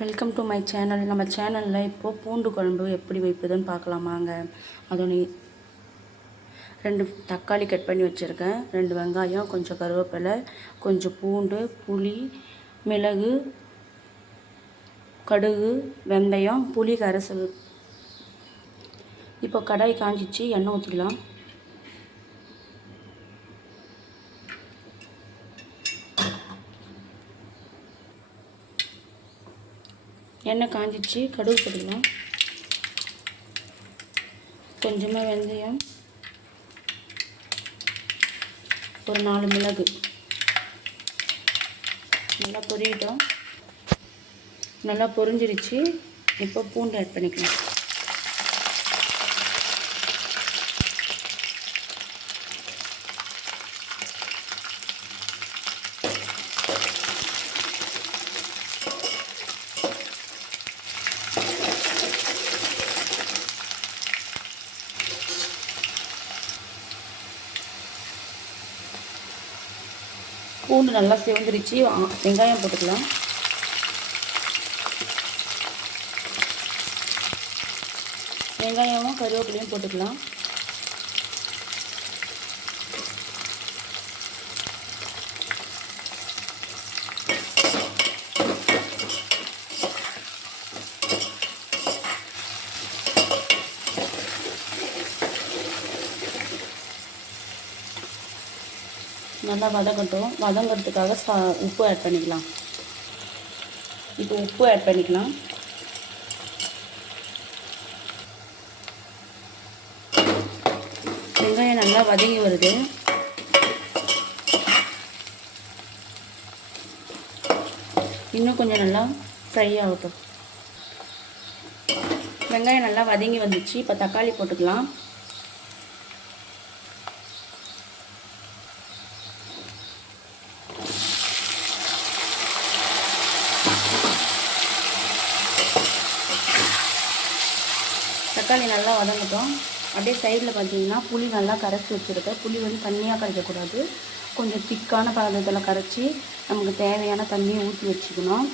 Welcome to my channel. நம்ம சேனலில் இப்போது பூண்டு குழம்பு எப்படி வைப்பதுன்னு பார்க்கலாமாங்க. அதோட 2 தக்காளி கட் பண்ணி வச்சுருக்கேன், 2 வெங்காயம், கொஞ்சம் கருவேப்பிலை, கொஞ்சம் பூண்டு, புளி, மிளகு, கடுகு, வெந்தயம், புளி கரைசல். இப்போ கடாய் காஞ்சிச்சு, எண்ணெய் ஊற்றிக்கலாம். எண்ணெய் காஞ்சிச்சு, கடுகு போட்டுக்கலாம். கொஞ்சமாக வெந்தயம், ஒரு 4 மிளகு. நல்லா பொரியட்டும். நல்லா பொரிஞ்சிருச்சு. இப்போ பூண்டு ஆட் பண்ணிக்கலாம். பூண்டு நல்லா சிவந்துருச்சு. வெங்காயம் போட்டுக்கலாம். வெங்காயமும் கருவேப்பிலையும் போட்டுக்கலாம். நல்லா வதங்கட்டும். வதங்கிறதுக்காக உப்பு ஆட் பண்ணிக்கலாம். இப்போ உப்பு ஆட் பண்ணிக்கலாம். வெங்காயம் நல்லா வதங்கி வருது. இன்னும் கொஞ்சம் நல்லா ஃப்ரை ஆகட்டும். வெங்காயம் நல்லா வதங்கி வந்துச்சு. இப்போ தக்காளி போட்டுக்கலாம். தக்காளி நல்லா வதங்கட்டும். அப்படியே சைடில் பார்த்தீங்கன்னா புளி நல்லா கரைச்சி வச்சுருக்கேன். புளி வந்து தண்ணியாக கரைக்கக்கூடாது, கொஞ்சம் திக்கான பதத்தில் கரைச்சி நமக்கு தேவையான தண்ணியை ஊற்றி வச்சுக்கணும்.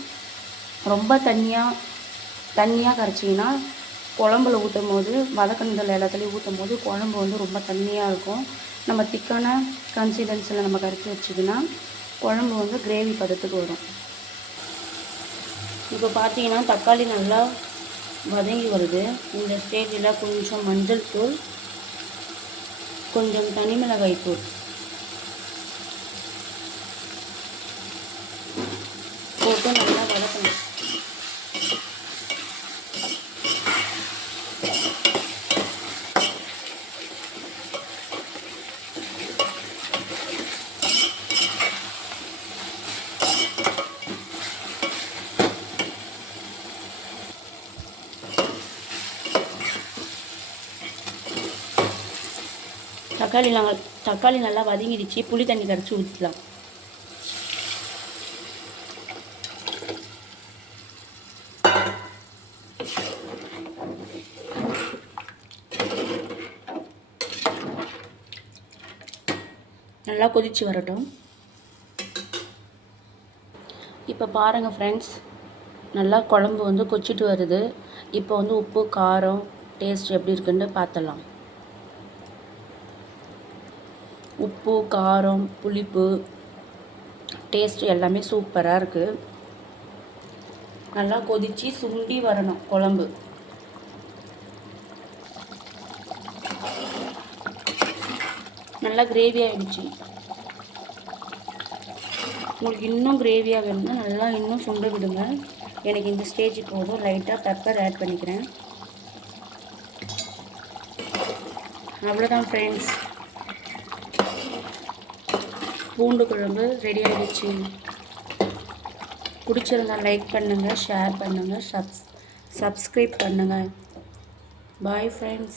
ரொம்ப தண்ணியாக கரைச்சிங்கன்னா குழம்புல ஊற்றும் போது, வதக்கணுதல் எல்லாத்துலேயும் ஊற்றும் போது குழம்பு வந்து ரொம்ப தண்ணியாக இருக்கும். நம்ம திக்கான கன்சிஸ்டன்சியில் நம்ம கரைச்சி வச்சுக்கினா குழம்பு வந்து கிரேவி பதத்துக்கு வரும். இப்போ பார்த்தீங்கன்னா தக்காளி நல்லா வதங்கி வருது. இந்த ஸ்டேஜில் கொஞ்சம் மஞ்சள் தூள், கொஞ்சம் தனி மிளகாய் தூள் போட்டு நல்லா வதக்கணும். தக்காளி நல்லா வதங்கிடுச்சு. புளி தண்ணி கரைச்சி ஊற்றிக்கலாம். நல்லா கொதிச்சு வரட்டும். இப்போ பாருங்கள் ஃப்ரெண்ட்ஸ், நல்லா குழம்பு வந்து கொச்சிட்டு வருது. இப்போ வந்து உப்பு, காரம், டேஸ்ட் எப்படி இருக்குன்னு பார்த்துடலாம். உப்பு, காரம், புளிப்பு, டேஸ்ட் எல்லாமே சூப்பராக இருக்குது. நல்லா கொதித்து சுண்டி வரணும் குழம்பு. நல்லா கிரேவி ஆகிடுச்சு. உங்களுக்கு இன்னும் கிரேவியாக வேணும்னா நல்லா இன்னும் சுண்ட விடுங்க. எனக்கு இந்த ஸ்டேஜ் போதும். லைட்டாக பெப்பர் ஆட் பண்ணிக்கிறேன். அவ்வளோதான் ஃப்ரெண்ட்ஸ், பூண்டு குழம்பு ரெடி ஆகிடுச்சு. பிடிச்சிருந்தா லைக் பண்ணுங்கள், ஷேர் பண்ணுங்கள், சப்ஸ்கிரைப் பண்ணுங்கள். Bye friends.